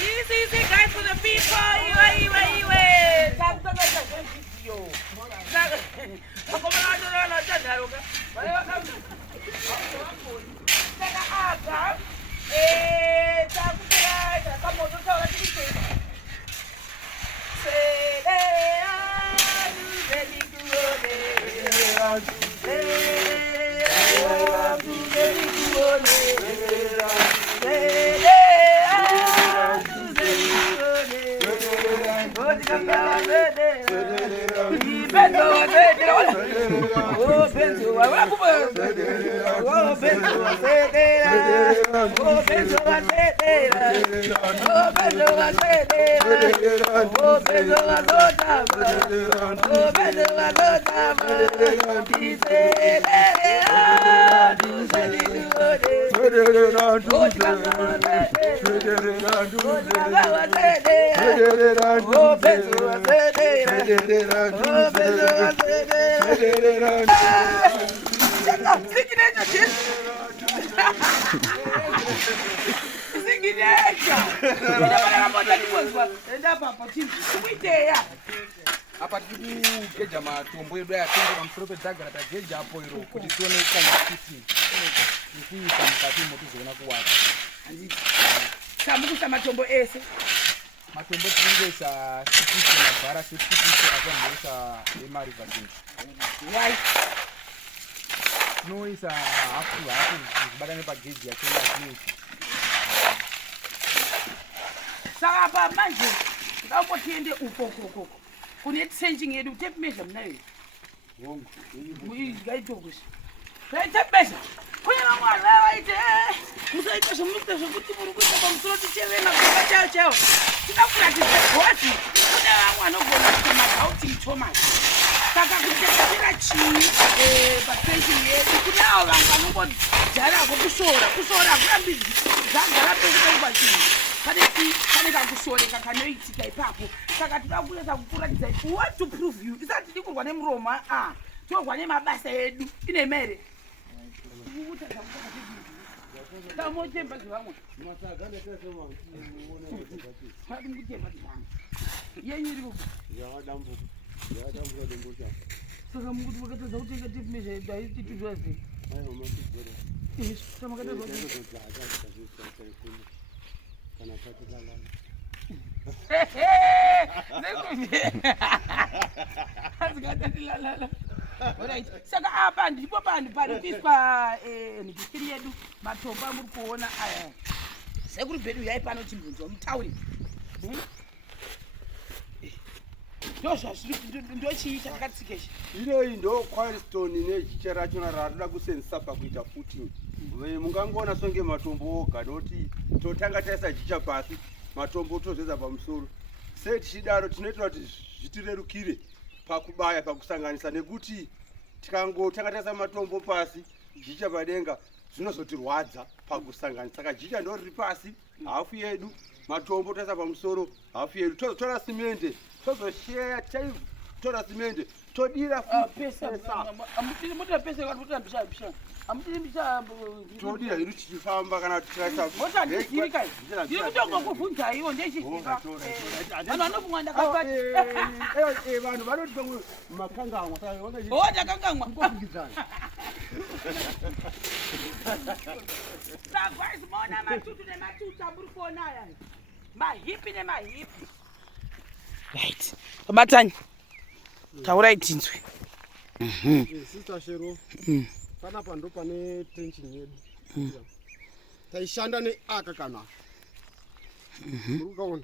Easy, guys, for the people. Apa tikugeja matombo edu ayatenga pamusoro pedhagara tageja apo iro kuti tione kana kuti ikuisa mukati motizoona kuwata. Samukusa matombo ese. Matombo tinongoisa sikisi mabhara sesikisi akangoisa emariva tingi. Why? Tinoisa hafu zibada nepageji yatenga tinoisa. Saka pa manje ndaupo tiende ukoko. Kune trenching yedu tape measure mnayo. Wongo. Muyigaitokushi. Tape measure. Kunyana mwana waite. Musaita zvomuita zvokuti muri kuita pamusoro tichevena kuba chao. Tinakuratidza goti. Kune vamwe vanogona kuita magauti Thomas. Saka kutekatira chii patrenching yedu kune avo vanhu vanongojarako kusora akurambidzwi zvagara pese pekubachii. Pane kakushoreka kanoitika ipapo. Saka tinoda kuenda kukuratidza we want to prove you. Isati tiri kurwa nemuromo torwa nemabasa edu. Ine mere. Tamotemba zvavamwe. Mutemba zvavamwe. Yenyu iri kuku. Yakadambuka dembosha. Saka mukuti wakatadza kutenga tape measure yedu haitipi zvazve. Tamakatadza kana patilala. Azikatatilala. Alright. Saka apa ndipo panhu parikuiswa ndikiri yedu matombo amuri kuona aya. Sekuru bedu yai pano chimbunzo mutauri. Ndochiita chakatsikeshi. Iyoyi ndo Quilestone nechicha rachona ratoda kusenzisa pakuita footing. Mungangoona songe matombo oga noti totanga taisa chicha pasi matombo tozoisa pamusoro. Se tichidaro tinoita kuti zvitirerukire pakubaya pakusanganisa nekuti tikangotanga taisa matombo pasi chicha padenga zvinozotirwadza pakusanganisa. Saka chicha ndo riri pasi hafu yedu, matombo taisa pamusoro hafu yedu. Tozotora simende tozosheya tora simende todira pesa. Amutiri mota pesa kwatira pisha. Amutiri pisha todira iri tichifamba kana tikaisa mota ndikiri kai. Ndiri kutonga kuvunja iwo ndechifika. Vanhu vanofungwa ndakapata. Vanhu vanoti pamwe makangamwa ndakangamwa ngofungidzana. Sagwai simona matutu nematutu amuri kuona aya. Mahipi nemahipi. Right. Batani. Taurai tinzwe. Sister Shero. Panapa ndo pane trenching yedu. Taishanda neaka kana. Murukaona.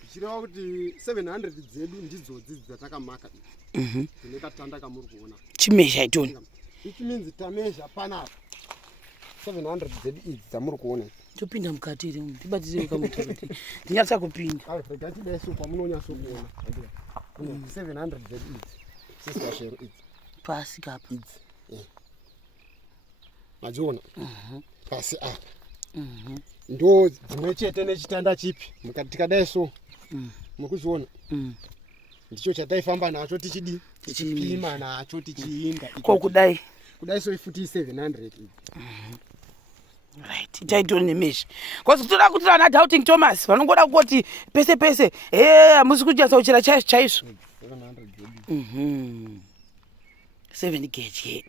Zvichireva kuti 700 dzedu ndidzo dzatakamaka. Tinekatanda kamuri kuona. Chimezha itoni. Which means tamezha panapa 700 dzedu idzi dzamuri kuona. Topinda mukati iri ndibatizire ukamuta kuti ndinyatsa kupinda. Gati desu kwa munonyatsa kuona. 700 zedidzi. Sisi share idzi. Pasi kapa. Idzi. Majiona. Pasi a. Ndo dzimwe chete nechitanda chipi mukatika daiso mukuzviona ndicho chataifamba nacho tichidi tichipima nacho tichiinda ko kudai so ifuti 700 right itaitoni nemeshi because kutoda kuti vana Doubting Thomas vanongoda kuti pese pese hamusi kuchasa uchira chaizvo 7 gauge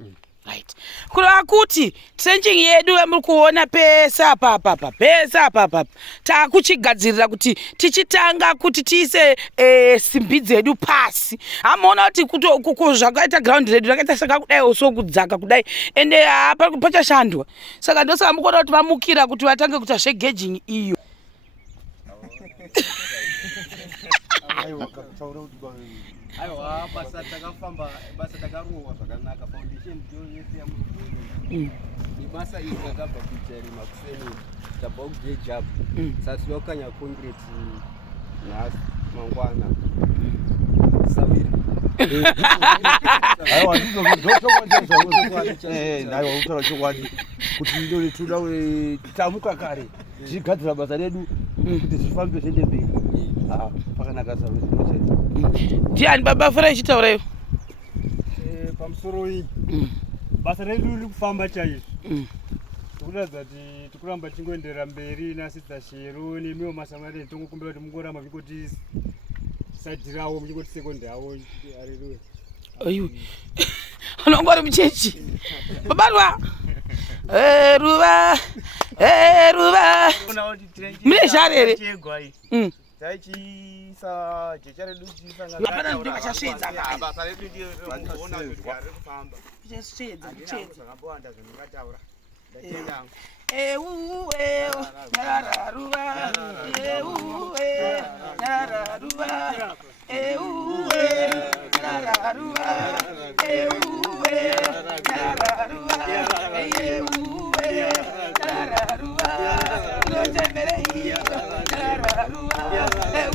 right kureva kuti trenching yedu yamuri kuona pesa papa takuchigadzirira kuti tichitanga kuti tiise simbi dzedu pasi. Amaona kuti zvakaita ground redu rakaita saka kudai so kudzaka kudai ende pachashandwa saka ndosaka mukuona kuti vamukira kuti vatange kuita zvegaging iyo. Aiwa basa takafamba basa takarowa zvakanaka foundation yese yamuri ibasa iri rakabva kuchari makuseni tabva kugeja up sati tinokanya concrete nhasi mangwana sabiri aiwa aiwa utaura chokwadi kuti ndori toda tamuka kare tichigadzira basa redu kuti zvifambe zviende mberi pakanaka sawe ndiani baba fresh taurayo pamusoro iyi basa redu riri kufamba chaizvo tikuratidza kuti tikuramba tichingoenderera mberi nasidza shero nemiwo masamareni tongokumbira kuti mungoramba muchingoti sadhirawo muchingoti sekondi hawo haleluya ayu unongori muchechi babarwa ruva mune zharere taichisa jecha redu apana ndo vachasvedza basa redu ndio rinoona kuti ari kufamba chasvedza zvakawanda zvinongataura ndatenda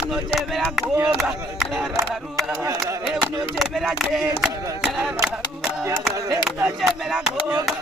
unochemera gomba unochemera jechi unochemera gomba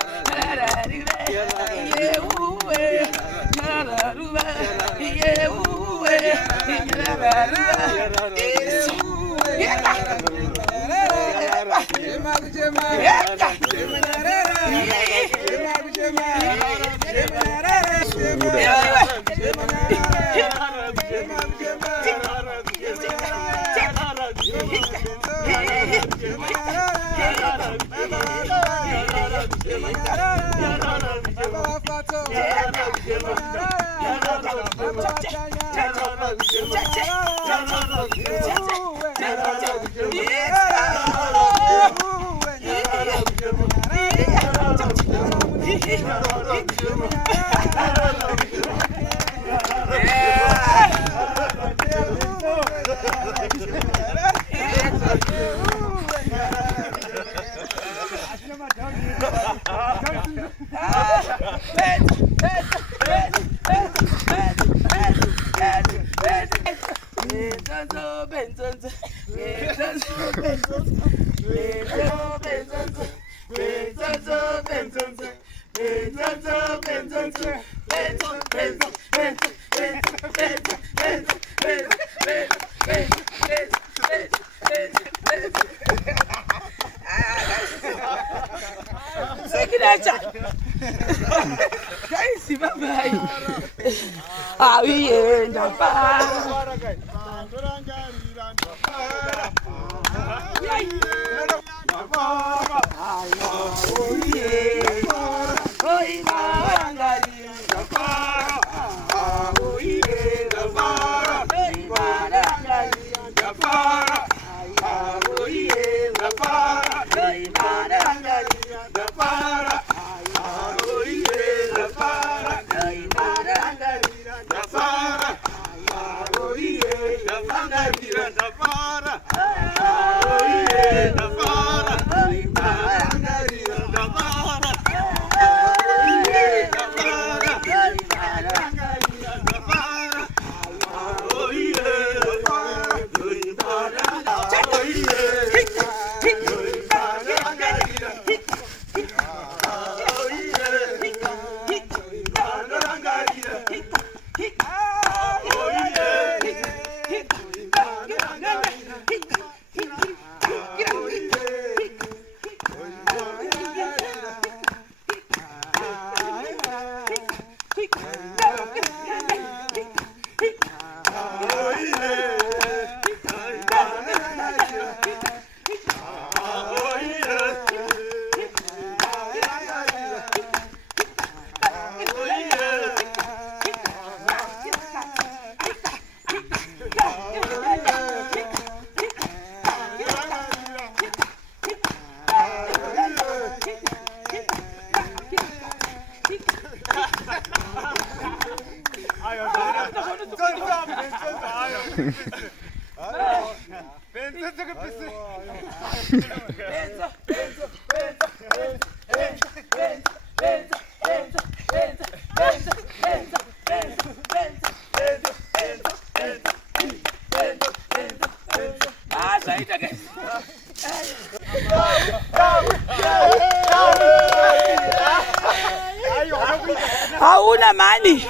Hauna mani.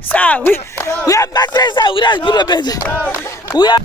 Sawi. We are matresa, we are good better. We are